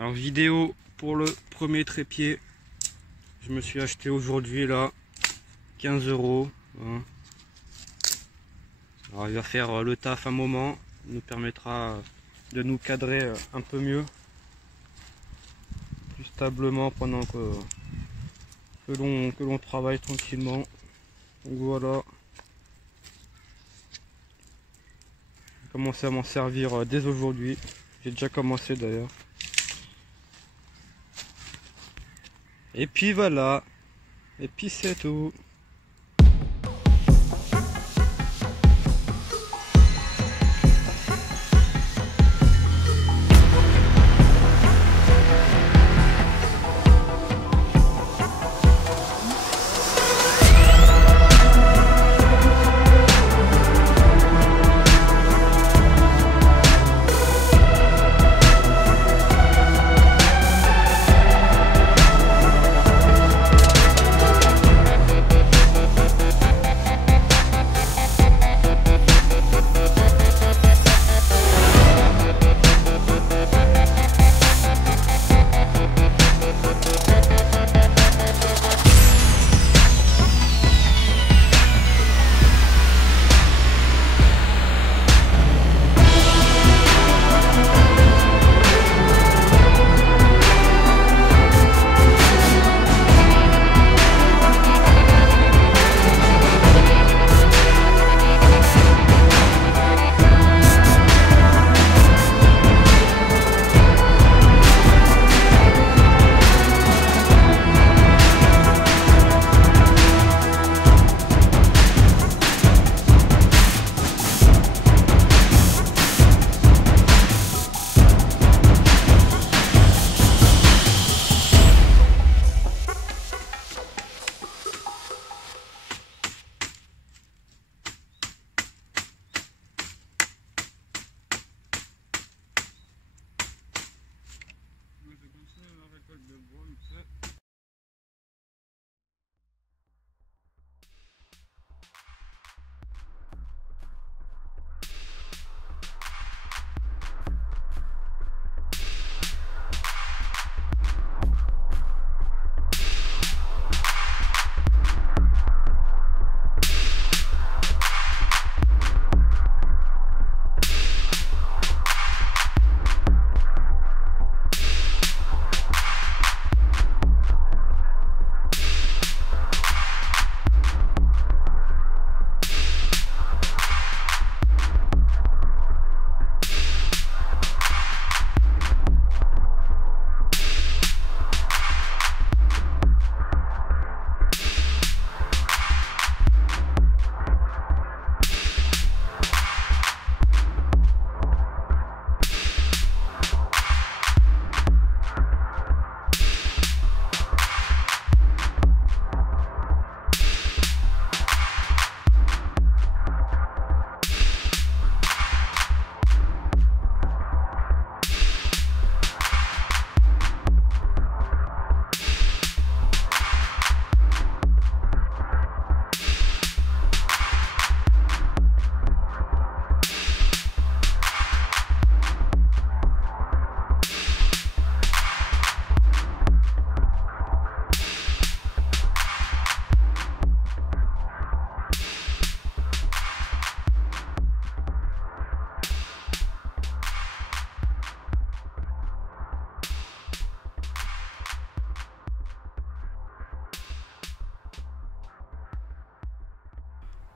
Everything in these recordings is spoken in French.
Alors vidéo pour le premier trépied. Je me suis acheté aujourd'hui là 15 €. Hein. Alors il va faire le taf un moment, il nous permettra de nous cadrer un peu mieux, plus stablement pendant que l'on travaille tranquillement. Donc voilà. Je vais commencer à m'en servir dès aujourd'hui. J'ai déjà commencé d'ailleurs. Et puis voilà. Et puis c'est tout.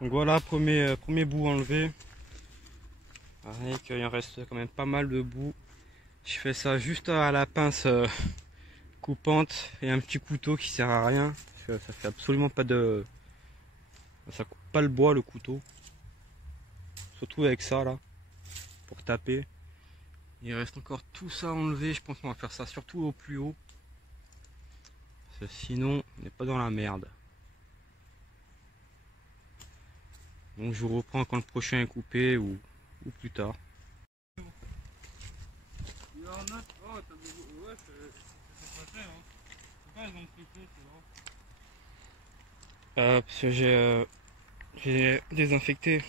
Donc voilà, premier bout enlevé. Avec, il en reste quand même pas mal de bout. Je fais ça juste à la pince coupante et un petit couteau qui sert à rien. Parce que ça fait absolument pas de... Ça coupe pas le bois le couteau. Surtout avec ça là, pour taper. Il reste encore tout ça à enlever. Je pense qu'on va faire ça surtout au plus haut. Parce que sinon, on n'est pas dans la merde. Donc je vous reprends quand le prochain est coupé ou plus tard. Parce que j'ai désinfecté.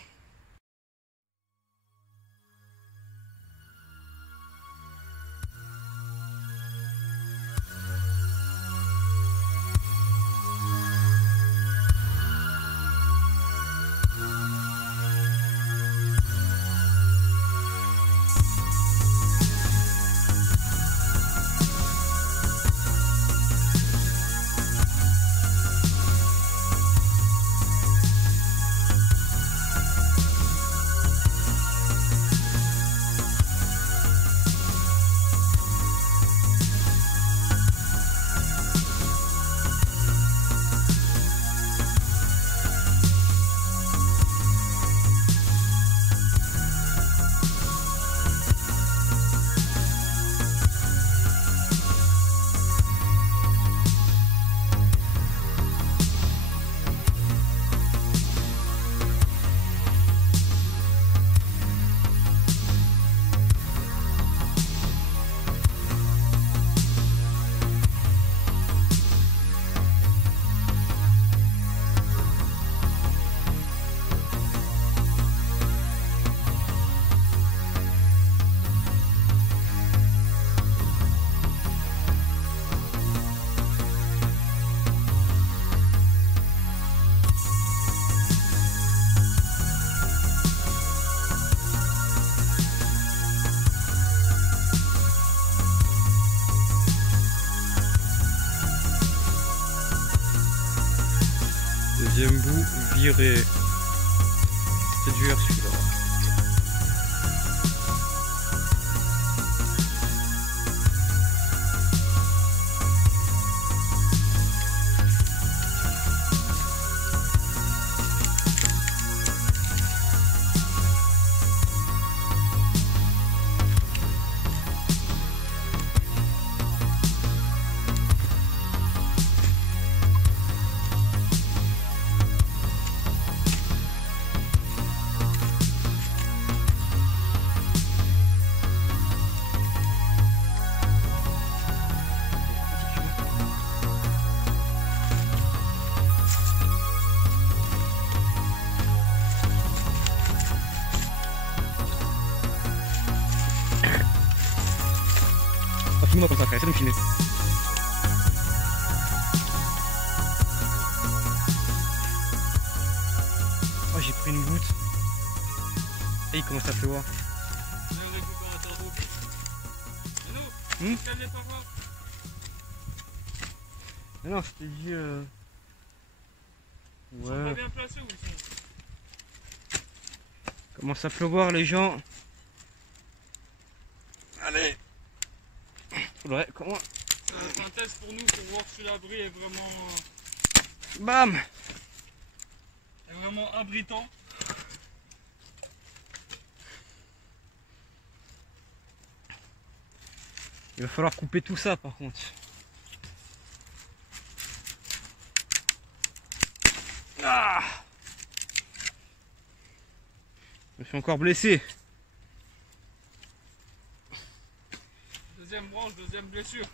Deuxième bout, viré. C'est dur celui-là. Filme-moi comme ça, frère, essaie de me filmer. Oh, j'ai pris une goutte. Et il commence à pleuvoir. Mais non, je t'ai dit. Ouais. Pas bien placé ou ici? Commence à pleuvoir, les gens. Allez. Ouais, comment? C'est un test pour nous pour voir si l'abri est vraiment. Bam! Est vraiment abritant. Il va falloir couper tout ça par contre. Ah! Je me suis encore blessé. Deuxième branche, deuxième blessure.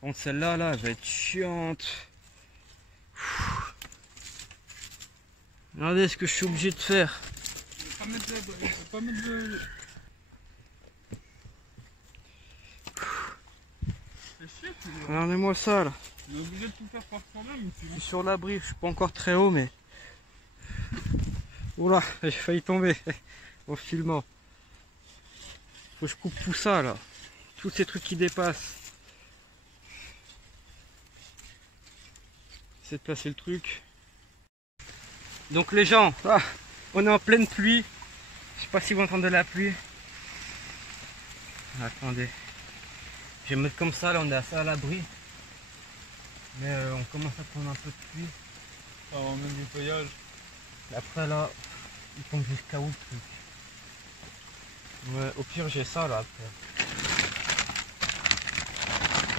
Bon, celle-là, là, elle va être chiante. Regardez ce que je suis obligé de faire. Je vais pas mettre de... C'est chiant. Regardez-moi ça, là. On est obligé de tout faire par toi-même. Je suis sur l'abri, je suis pas encore très haut, mais... Oula, j'ai failli tomber au filmant. Faut que je coupe tout ça, là. Tous ces trucs qui dépassent. J'essaie de placer le truc. Donc les gens, on est en pleine pluie. Je sais pas si vous entendez la pluie. Attendez. Je vais mettre comme ça, là on est assez à l'abri. Mais on commence à prendre un peu de pluie. Ça va même du feuillage. Et après là, il tombe jusqu'à où le truc? Ouais, au pire j'ai ça là après.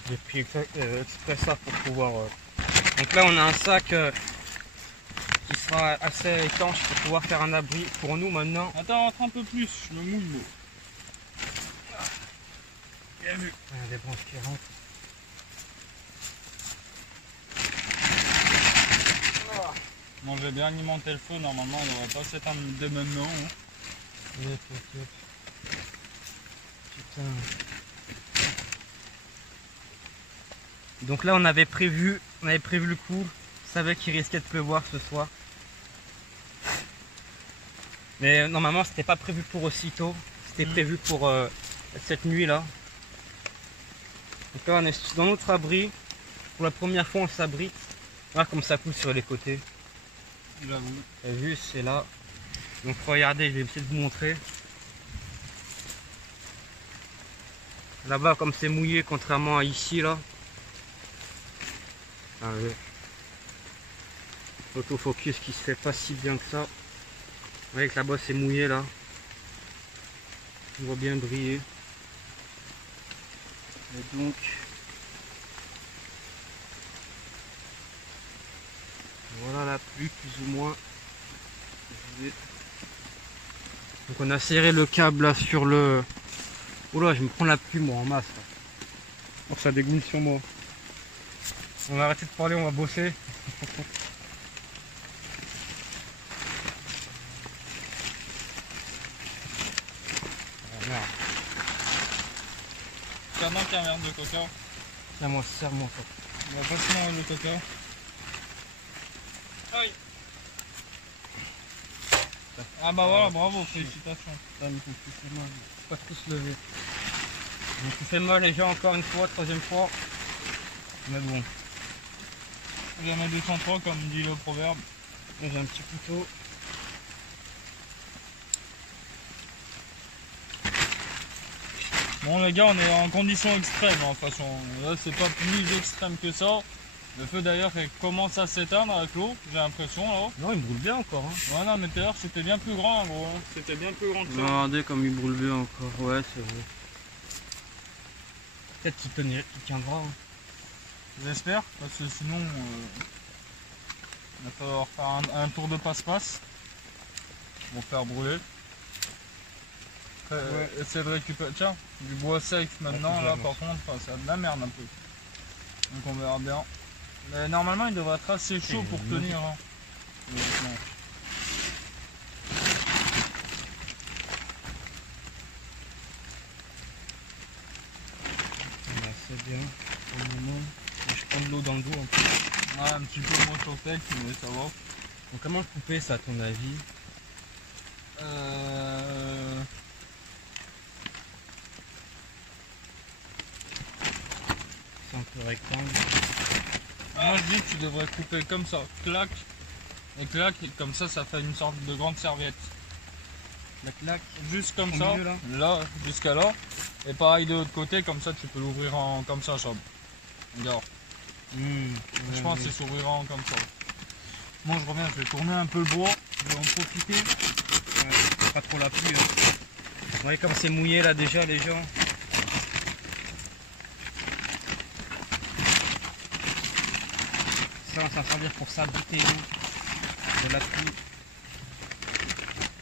J'ai pris exprès ça pour pouvoir... Donc là on a un sac qui sera assez étanche pour pouvoir faire un abri pour nous maintenant. Attends, rentre un peu plus, je me mouille moi. Bien vu. Il y a des branches qui rentrent. Bon, j'ai bien alimenté le feu, normalement il devrait pas s'éteindre dès maintenant. Hein. Putain. Donc là on avait prévu le coup, on savait qu'il risquait de pleuvoir ce soir. Mais normalement c'était pas prévu pour aussitôt, c'était prévu pour cette nuit là. Donc là on est dans notre abri, pour la première fois on s'abrite. Voilà comme ça coule sur les côtés. J'avoue. T'as vu, c'est là. Donc regardez, je vais essayer de vous montrer. Là-bas comme c'est mouillé contrairement à ici là. Allez. Autofocus qui se fait pas si bien que ça. Vous voyez que là-bas c'est mouillé là. On voit bien briller. Et donc voilà la pluie plus ou moins. Donc on a serré le câble là sur le... Oula, je me prends la pluie moi en masse là. Oh, ça dégoûte sur moi. On va arrêter de parler, on va bosser. Oh, merde. Tiens, qu'il y a un verre de coca. Tiens-moi, serre-moi ça. On va pas se manger le coca. Aïe. Ah bah voilà, bravo, félicitations. Là, il fait mal. Faut pas trop se lever. Donc il fait mal les gens encore une fois, troisième fois. Mais bon, Jamais 203 comme dit le proverbe. j'ai un petit couteau. Bon les gars, on est en condition extrême en façon. Là c'est pas plus extrême que ça. Le feu d'ailleurs commence à s'éteindre avec l'eau, j'ai l'impression là. Non, il brûle bien encore. Hein. Ouais non mais tout à l'heure c'était bien plus grand gros. Hein. C'était bien plus grand que ça. Regardez comme il brûle bien encore. Ouais, c'est vrai. Peut-être qu'il tiendra. Hein. J'espère, parce que sinon il va falloir faire un tour de passe-passe. Pour faire brûler. Ouais. Essayer de récupérer. Tiens, du bois sec maintenant, là par contre, c'est de la merde un peu. Donc on verra bien. Mais normalement il devrait être assez chaud pour tenir. Hein. C'est bien. Pour le moment, je prends de l'eau dans le dos. Un peu. Ouais, un petit peu moins chaud mais ça va. Donc, comment couper ça à ton avis? C'est un peu rectangle. Moi je dis que tu devrais couper comme ça, clac, et clac, et comme ça fait une sorte de grande serviette. La claque. Juste comme Au ça, milieu, là jusqu'à là. Et pareil de l'autre côté, comme ça tu peux l'ouvrir en comme ça, Chab. Regarde. Je pense que c'est s'ouvrira en comme ça. Bon, je reviens, je vais tourner un peu le bois, je vais en profiter. Ouais, pas trop la pluie. Hein. Vous voyez comme c'est mouillé là déjà les gens. Ça, on s'en servir pour s'abriter de la pluie.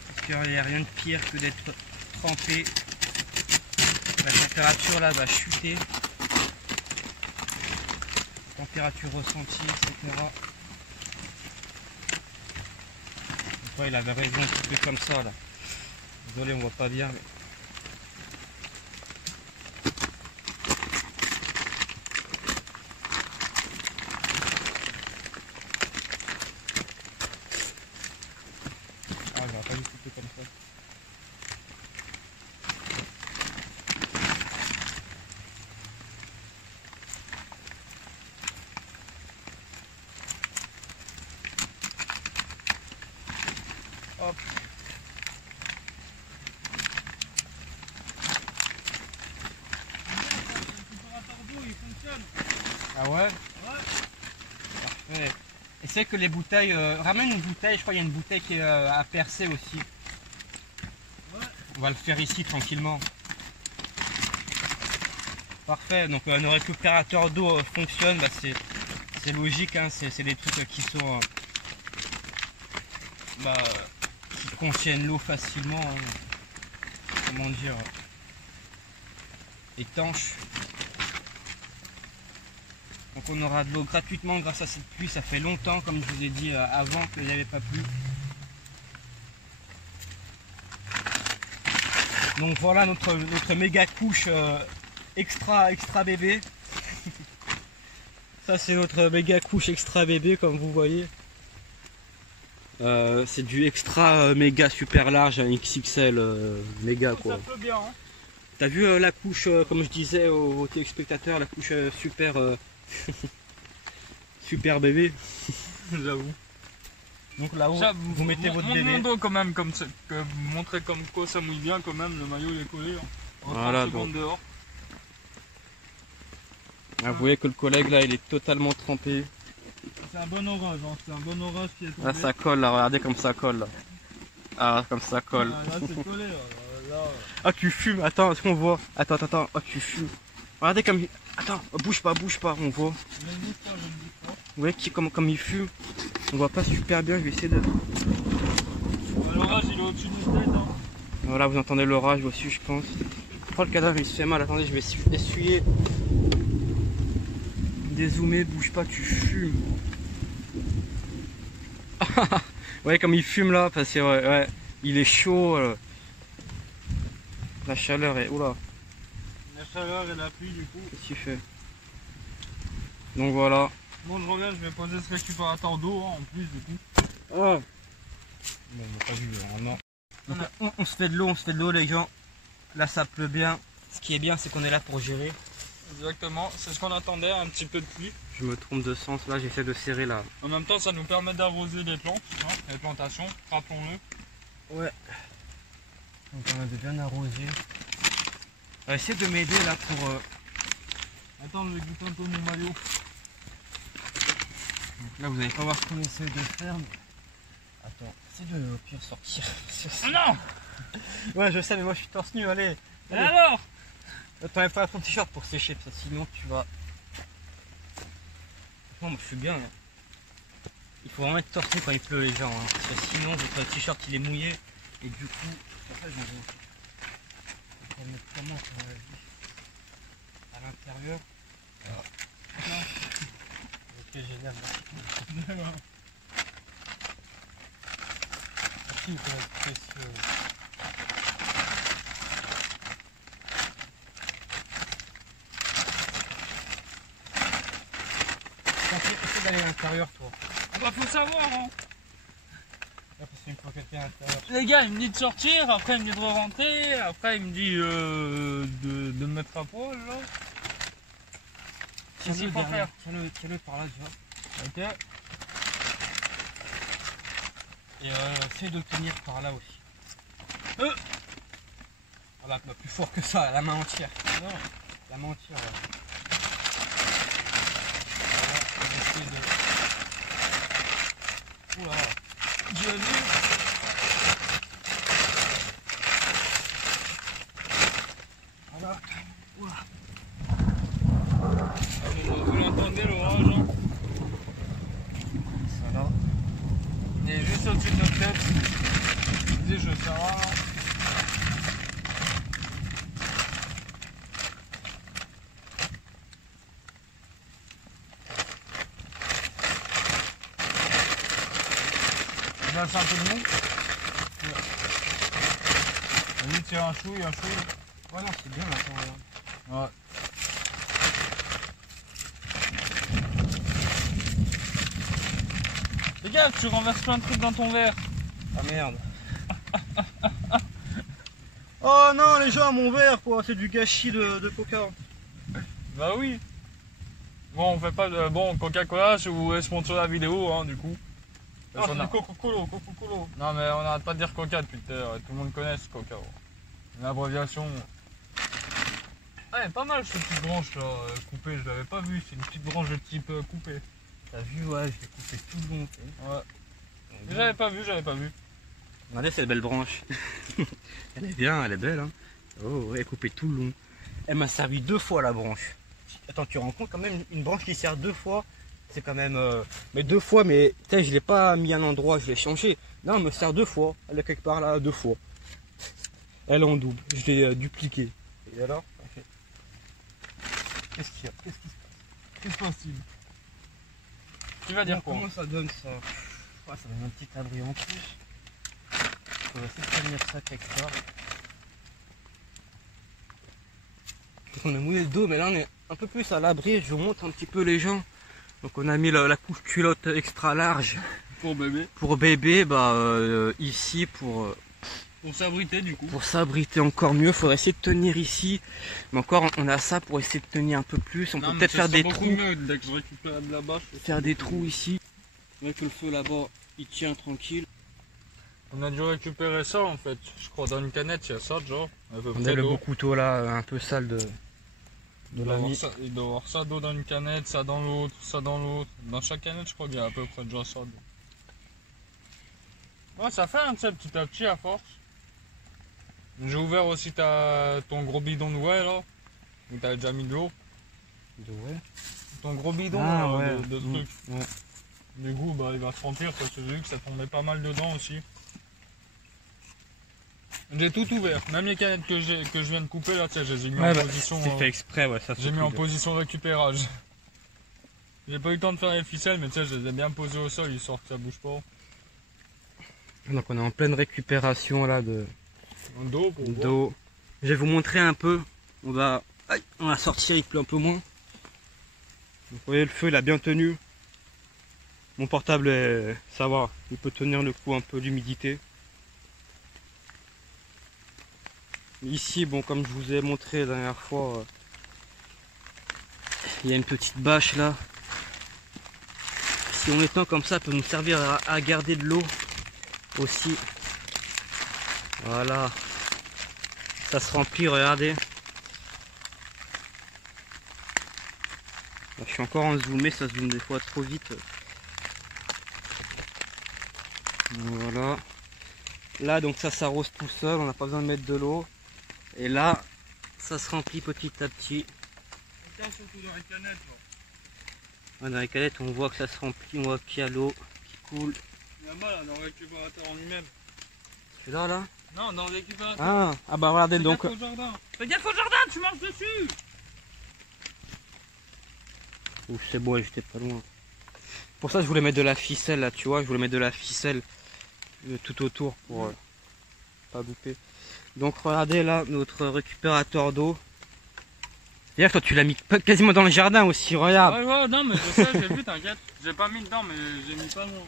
Parce qu'il n'y a rien de pire que d'être trempé. La température là va chuter. Température ressentie, etc. Donc, ouais, il avait raison de couper comme ça là. Désolé, on voit pas bien. Mais... Ah, j'aurais pas dû couper comme ça. Hop. Ah ouais? Parfait. Et c'est que les bouteilles, ramène une bouteille, je crois qu'il y a une bouteille qui est à percer aussi. On va le faire ici tranquillement. Parfait, donc nos récupérateurs d'eau fonctionnent, bah, c'est logique, hein, c'est des trucs qui sont qui contiennent l'eau facilement, hein, comment dire, étanche. Donc on aura de l'eau gratuitement grâce à cette pluie, ça fait longtemps comme je vous ai dit avant qu'il n'y avait pas plu. Donc voilà notre méga couche extra bébé. Ça c'est notre méga couche extra bébé comme vous voyez. C'est du extra méga super large, un XXL méga quoi. Ça peut bien. Hein. T'as vu la couche, comme je disais aux téléspectateurs, la couche super super bébé. J'avoue. Donc là-haut, vous mettez votre bébé. Mon dos quand même, comme montrer comme quoi ça mouille bien quand même, le maillot il est collé. Hein. Voilà, 30 secondes dehors. Ah, vous voyez que le collègue là il est totalement trempé. C'est un bon orage, hein. C'est un bon orage qui est tombé. Là ça colle là, regardez comme ça colle là. Ah comme ça colle. Ah, là c'est collé là. Ah tu fumes, attends, est-ce qu'on voit? Attends, oh tu fumes. Regardez comme... Attends, bouge pas, on voit. Je ne bouge pas. Vous voyez comme il fume. On voit pas super bien, je vais essayer de... L'orage il est au-dessus du tête. Hein. Voilà, vous entendez l'orage aussi je pense. Je crois que le cadavre il se fait mal, attendez, je vais essuyer. Dézoomer, bouge pas, tu fumes. Ouais, comme il fume là, parce que ouais, il est chaud. La chaleur est... Oula. La chaleur et la pluie du coup. Qu'est-ce qu'il fait? Donc voilà. Bon je reviens, je vais poser ce récupérateur d'eau hein, en plus du coup. Oh. Bon, on n'a pas vu vraiment. Donc, on se fait de l'eau, les gens. Là ça pleut bien. Ce qui est bien c'est qu'on est là pour gérer. Exactement, c'est ce qu'on attendait, un petit peu de pluie. Je me trompe de sens, là j'essaie de serrer là. En même temps, ça nous permet d'arroser les plantes, hein, les plantations, rappelons-le. Ouais. Donc on a bien arrosé. Essaye de m'aider là pour... Attends, je vais goûter un peu mon maillot. Donc là vous allez pas voir ce qu'on essaie de faire. Mais... Attends, essaye de au pire sortir. Oh non! Ouais je sais mais moi je suis torse nu, allez. Et alors? T'enlèves pas ton t-shirt pour sécher, parce que sinon tu vas... Franchement moi je suis bien là. Il faut vraiment être torse nu quand il pleut les gens, hein, parce que sinon votre t-shirt il est mouillé et du coup... C'est pour ça que j'en ai... On va mettre comment à la vie à l'intérieur. Ok génial, merci. Merci pour être précieux. Essaye d'aller à l'intérieur toi. Ah bah faut savoir hein. Là, parce qu'il faut quelqu'un à l'intérieur. Les gars il me dit de sortir, après il me dit de rentrer, après il me dit de me mettre à poil là. Qu'est-ce qu'il faut faire? Tiens-le par là déjà. Ok. Et essaye de le tenir par là aussi. Voilà, pas plus fort que ça, la main entière. Non, la main entière. Voilà, on va essayer de... Oula, Dieu vu. Voilà. Oula. Vous l'entendez l'orage hein? Ça va. Il est juste au-dessus de notre tête. Je dis je sais rien. On a un peu de mou. Vas-y, tire un chouille, un chouille. Ouais, non, c'est bien maintenant. Ouais. Fais gaffe, tu renverses plein de trucs dans ton verre. Ah merde. Oh non, les gens, mon verre, quoi, c'est du gâchis de coca. Bah oui. Bon, on fait pas de. Bon, Coca-Cola, si vous voulez sponsor la vidéo, hein, du coup. Ah, Parce qu'on c'est a- du Coca-Cola, Coca-Cola. Non, mais on n'arrête pas de dire Coca depuis tout à l'heure. Tout le monde connaît ce Coca. Une abréviation. Ouais, pas mal cette petite branche là, coupée. Je l'avais pas vue. C'est une petite branche de type coupée. T'as vu, ouais, je l'ai coupé tout le long. Ouais. Mais j'avais pas vu, j'avais pas vu. Regardez cette belle branche. Elle est bien, elle est belle. Hein. Oh, ouais, elle est coupée tout le long. Elle m'a servi 2 fois la branche. Attends, tu rends compte quand même, une branche qui sert 2 fois, c'est quand même... Mais 2 fois, mais je l'ai pas mis à un endroit, je l'ai changé. Non, elle me sert 2 fois. Elle est quelque part là, 2 fois. Elle est en double, je l'ai dupliqué. Et alors? Qu'est-ce qu'il y a? Qu'est-ce qui se passe? Qu'est-ce possible? Tu vas dire quoi? Comment ça donne ça? Ouais, ça donne un petit abri en plus. On va essayer de tenir ça quelque part. Donc on a mouillé le dos, mais là on est un peu plus à l'abri. Je vous montre un petit peu les gens. Donc on a mis la couche culotte extra large Pour bébé. pour bébé, ici pour s'abriter du coup. pour s'abriter encore mieux. Faudrait essayer de tenir ici, mais encore on a ça pour essayer de tenir un peu plus. On peut peut-être faire des trous, Mieux, dès que je récupère de là-bas. faire des trous ici. C'est vrai que le feu là-bas il tient tranquille. On a dû récupérer ça en fait. Je crois dans une canette, il y a ça genre. À peu On près a le d'eau. beau couteau là, un peu sale de Il doit l'ami. il doit y avoir ça d'eau dans une canette, ça dans l'autre, ça dans l'autre. Dans chaque canette, je crois qu'il y a à peu près déjà ça d'eau. Ouais, ça fait un petit à petit à force. J'ai ouvert aussi ton gros bidon de whey là. Où t'avais déjà mis de l'eau. Ouais. Ton gros bidon Ah, là, ouais. de trucs. Ouais. Du coup, bah, il va se remplir parce que j'ai vu que ça tombait pas mal dedans aussi. J'ai tout ouvert, même les canettes que je viens de couper là, tu sais, je les ai mis en position. C'est fait exprès, ouais, ça J'ai mis en position récupérage. J'ai pas eu le temps de faire les ficelles, mais tu sais, je les ai bien posées au sol, histoire que ça bouge pas. Donc on est en pleine récupération là D'eau pour boire. d'eau. Je vais vous montrer un peu. On va sortir, il pleut un peu moins. Donc, vous voyez le feu il a bien tenu. Mon portable ça va, il peut tenir le coup un peu d'humidité. Ici bon comme je vous ai montré la dernière fois, Il y a une petite bâche là. Si on l'étend comme ça, ça peut nous servir à garder de l'eau aussi. Voilà. Ça se remplit, regardez. Je suis encore en zoomé, ça zoome des fois trop vite. Voilà. Là donc ça s'arrose tout seul, on n'a pas besoin de mettre de l'eau. Et là, ça se remplit petit à petit. Surtout dans les canettes. Dans les canettes, on voit que ça se remplit, on voit qu'il y a l'eau qui coule. Il y a là dans le récupérateur en lui-même. Celui-là là? Non, dans le récupérateur. Ah bah regardez donc. Fais gaffe au jardin. Fais gaffe au jardin, tu marches dessus. Ouh, c'est beau, j'étais pas loin. Pour ça, je voulais mettre de la ficelle là, tu vois, je voulais mettre de la ficelle tout autour pour pas louper. Donc regardez là notre récupérateur d'eau. D'ailleurs, toi tu l'as mis quasiment dans le jardin aussi, regarde. Ouais, non, mais je sais, j'ai vu, t'inquiète. J'ai pas mis dedans, mais j'ai mis pas loin.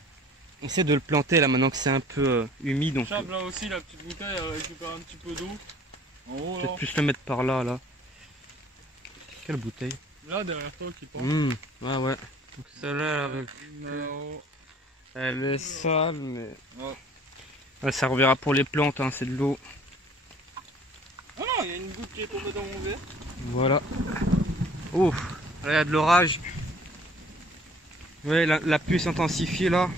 Essaie de le planter là maintenant que c'est un peu humide. Donc Chab, là aussi, la petite bouteille, elle récupère un petit peu d'eau. En haut, là. peut-être plus le mettre par là, là. Quelle bouteille? Là, derrière toi, qui pense. Ouais, ouais. Donc celle-là, elle est sale, mais... Ouais, ça reviendra pour les plantes, hein, c'est de l'eau. Ah non, il y a une goutte qui est tombée dans mon verre. Voilà. Ouf, là il y a de l'orage. Ouais, la pluie s'intensifie là.